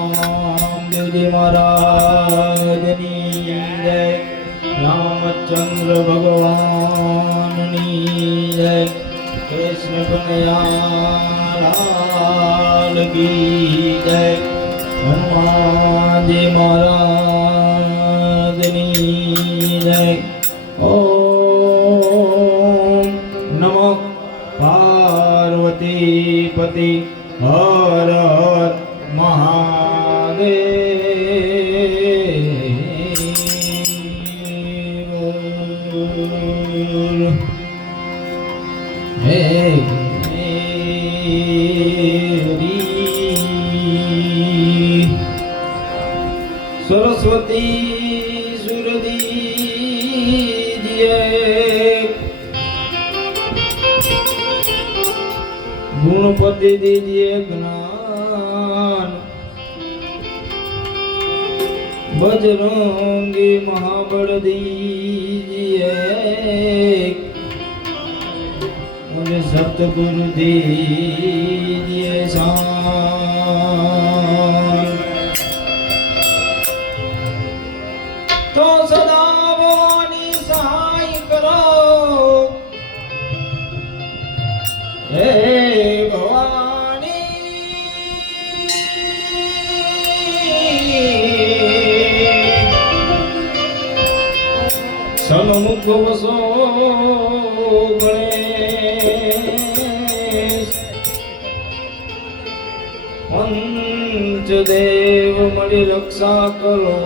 देवजी महाराजनी जय। रामचंद्र भगवाननी जय। कृष्ण कन्हैयालाल की जय। हनुमान जी महाराजनी जय। ओम नमो पार्वती पति हर हर महादेव। हे सरस्वती सुरदी गुणपति दीजिए ज्ञान। बजरंगी महाबल दीजिए। मुझे सतगुरु दीजिए शान। तो सदा भवानी सहाय करो। हे भवानी सन्मुख वसो गणेश। पंचदेव मणि रक्षा करो।